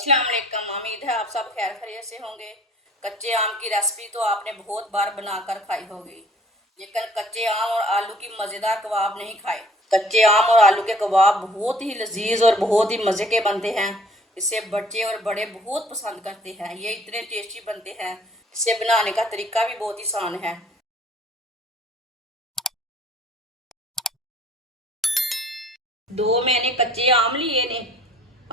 अस्सलाम वालेकुम। उम्मीद है आप सब खैर खैरियत से होंगे। कच्चे आम की रेसिपी तो आपने बहुत बार बनाकर खाई होगी, लेकिन कच्चे आम और आलू की मज़ेदार कबाब नहीं खाए। कच्चे आम और आलू के कबाब बहुत ही लजीज और बहुत ही मज़े के बनते हैं। इसे बच्चे और बड़े बहुत पसंद करते हैं। ये इतने टेस्टी बनते हैं। इसे बनाने का तरीका भी बहुत ही आसान है। दो मैंने कच्चे आम लिए ने,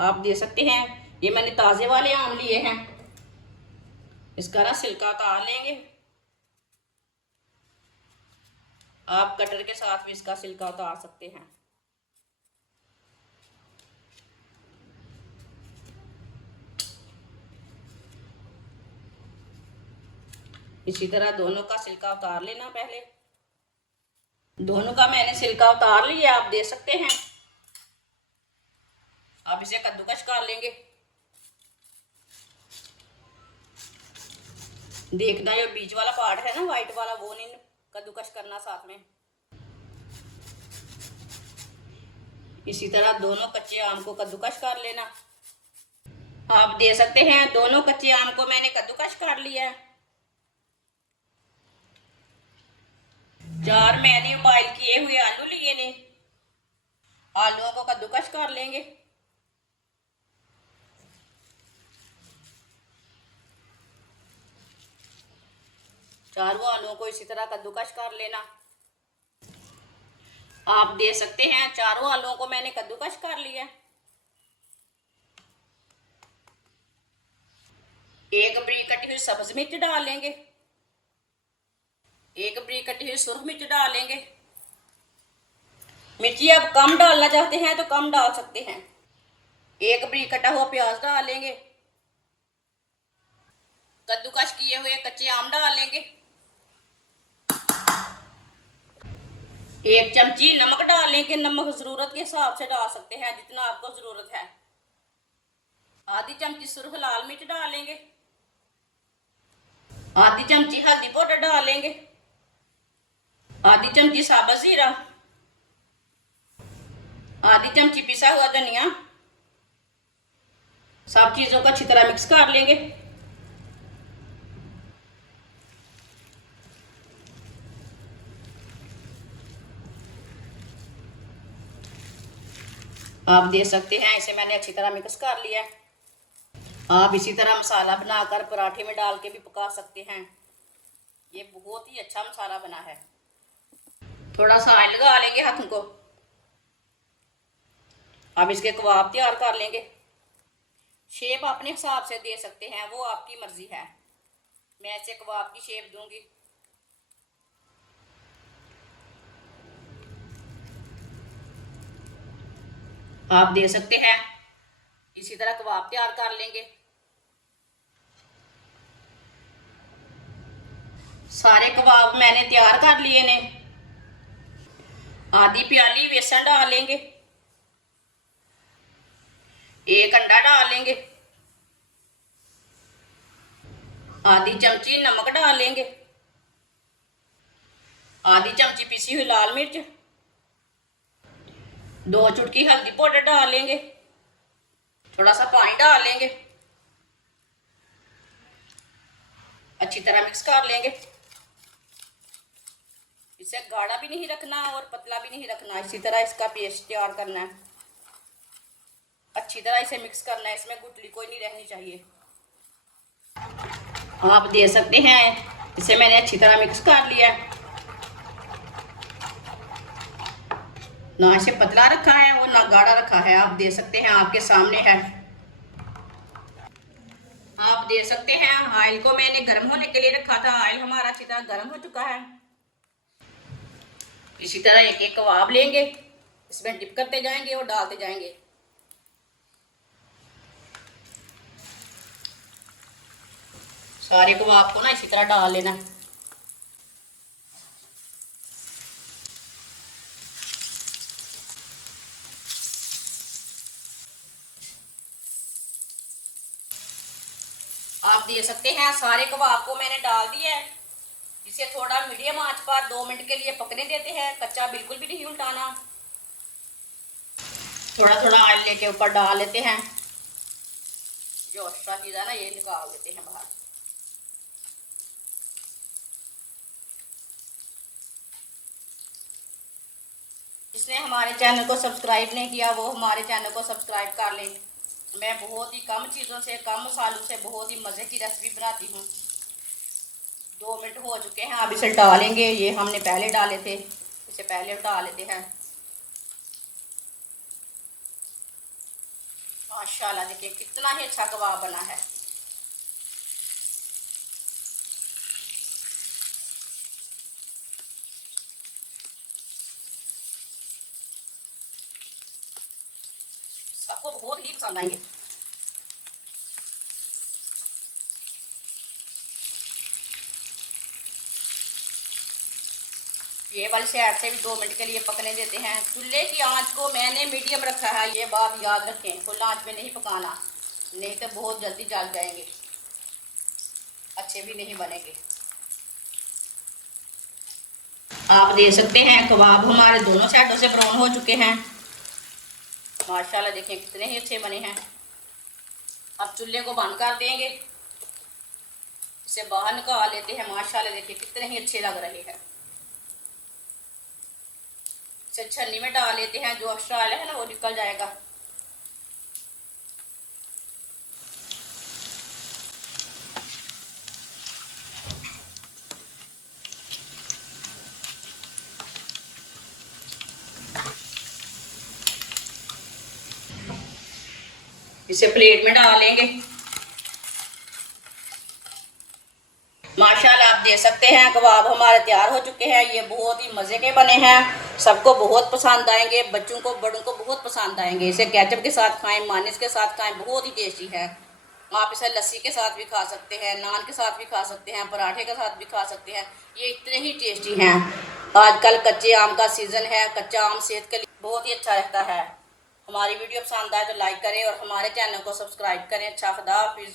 आप दे सकते हैं। ये मैंने ताज़े वाले आम लिए हैं। इसका ना छिलका उतार लेंगे। आप कटर के साथ भी इसका छिलका उतार सकते हैं। इसी तरह दोनों का छिलका उतार लेना। पहले दोनों का मैंने छिलका उतार लिया, आप दे सकते हैं। आप इसे कद्दूकस कर लेंगे। देखना जो बीच वाला पार्ट है ना, वाइट वाला, वो नहीं कद्दूकस करना साथ में। इसी तरह दोनों कच्चे आम को कद्दूकस कर लेना। आप दे सकते हैं। दोनों कच्चे आम को मैंने कद्दूकस कर लिया है। 4 मैंने बॉइल किए हुए आलू लिए ने, आलूओं को कद्दूकस कर लेंगे। चारों आलूओं को इसी तरह कद्दूकस कर लेना। आप दे सकते हैं। चारों आलूओं को मैंने कद्दूकस कर लिया। एक बरीक कटी हुई सब्ज मिर्च डाल लेंगे। एक बरीक कटी हुई सुरख मिर्च डाल लेंगे। मिर्ची अब कम डालना चाहते हैं तो कम डाल सकते हैं। एक बरीक कटा हुआ प्याज डाल लेंगे। कद्दूकस किए हुए कच्चे आम डाल लेंगे। एक चमची नमक डाल लेंगे। नमक जरूरत के हिसाब से डाल सकते हैं, जितना आपको जरूरत है। आधी चमची सुरख लाल मिर्च डाल लेंगे। आधी चमची हल्दी पाउडर डाल लेंगे। आधी चमची साबुत जीरा। आधी चमची पिसा हुआ धनिया। सब चीजों को अच्छी तरह मिक्स कर लेंगे। आप दे सकते हैं। इसे मैंने अच्छी तरह मिक्स कर लिया। आप इसी तरह मसाला बनाकर पराठे में डाल के भी पका सकते हैं। ये बहुत ही अच्छा मसाला बना है। थोड़ा सा ऑयल लगा लेंगे हाथों को। अब इसके कबाब तैयार कर लेंगे। शेप अपने हिसाब से दे सकते हैं, वो आपकी मर्जी है। मैं ऐसे कबाब की शेप दूंगी। आप दे सकते हैं। इसी तरह कबाब तैयार कर लेंगे। सारे कबाब मैंने तैयार कर लिए ने। आधी प्याली बेसन डाल लेंगे। एक अंडा डाल लेंगे। आधी चमची नमक डाल लेंगे। आधी चमची पिसी हुई लाल मिर्च। 2 चुटकी हल्दी पाउडर डाल लेंगे। थोड़ा सा पानी डाल लेंगे। अच्छी तरह मिक्स कर लेंगे। इसे गाढ़ा भी नहीं रखना और पतला भी नहीं रखना। इसी तरह इसका पेस्ट तैयार करना है। अच्छी तरह इसे मिक्स करना है। इसमें गुठली कोई नहीं रहनी चाहिए। आप दे सकते हैं। इसे मैंने अच्छी तरह मिक्स कर लिया। ना इसे पतला रखा है और ना गाढ़ा रखा है। आप दे सकते हैं, आपके सामने है। आप दे सकते हैं। ऑयल को मैंने गर्म होने के लिए रखा था। ऑयल हमारा अच्छी तरह गर्म हो चुका है। इसी तरह एक एक कबाब लेंगे, इसमें डिप करते जाएंगे और डालते जाएंगे। सारे कबाब को ना इसी तरह डाल लेना। आप दे सकते हैं। सारे कबाब को मैंने डाल दिया है। इसे थोड़ा मीडियम आंच पर 2 मिनट के लिए पकने देते हैं। कच्चा बिल्कुल भी नहीं उल्टाना। थोड़ा थोड़ा ऑयल लेके ऊपर डाल लेते हैं। जो एक्स्ट्रा चीज़ है ना ये निकाल देते हैं बाहर। जिसने हमारे चैनल को सब्सक्राइब नहीं किया वो हमारे चैनल को सब्सक्राइब कर लें। मैं बहुत ही कम चीज़ों से, कम मसालों से बहुत ही मज़े की रेसिपी बनाती हूँ। 2 मिनट हो चुके हैं, अब इसे डालेंगे। ये हमने पहले डाले थे, इसे पहले डाल लेते हैं। माशाल्लाह देखिए कितना ही अच्छा कबाब बना है। सबको बहुत ही पसंद आएंगे। ये वाली साइड से भी 2 मिनट के लिए पकने देते हैं। चूल्हे की आंच को मैंने मीडियम रखा है, ये बात याद रखें। फुल आंच में नहीं पकाना, नहीं तो बहुत जल्दी जल जाएंगे, अच्छे भी नहीं बनेंगे। आप देख सकते हैं कबाब हमारे दोनों साइडों से ब्राउन हो चुके हैं। माशाल्लाह देखिए कितने ही अच्छे बने हैं। अब चूल्हे को बंद कर देंगे, इसे बाहर निकाल लेते हैं। माशाल्लाह देखिए कितने ही अच्छे लग रहे हैं। इसे छन्नी में डाल लेते हैं, जो एक्स्ट्रा ऑयल है ना वो निकल जाएगा। इसे प्लेट में डाल लेंगे। माशाल्लाह आप देख सकते हैं कबाब हमारे तैयार हो चुके हैं। ये बहुत ही मज़े के बने हैं, सबको बहुत पसंद आएंगे। बच्चों को, बड़ों को बहुत पसंद आएंगे। इसे केचप के साथ खाएं, मानिस के साथ खाएं, बहुत ही टेस्टी है। आप इसे लस्सी के साथ भी खा सकते हैं, नान के साथ भी खा सकते हैं, पराठे के साथ भी खा सकते हैं। ये इतने ही टेस्टी हैं। आजकल कच्चे आम का सीज़न है, कच्चा आम सेहत के लिए बहुत ही अच्छा रहता है। हमारी वीडियो पसंद आए तो लाइक करें और हमारे चैनल को सब्सक्राइब करें। अच्छा, खुदा हाफिज़।